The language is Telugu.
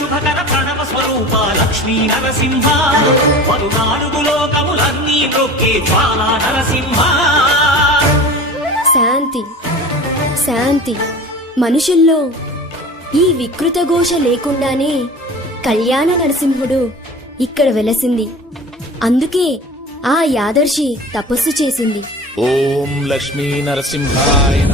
శుభకర ప్రణవ స్వరూప లక్ష్మీ నరసింహ. పదునాలుగు లోకములన్నీ మృక్కే జ్వాలా నరసింహ. శాంతి శాంతి. మనుషుల్లో ఈ వికృత ఘోష లేకుండానే కళ్యాణ నరసింహుడు ఇక్కడ వెలసింది. అందుకే ఆ యాదర్శి తపస్సు చేసింది. ఓం లక్ష్మీ నరసింహాయ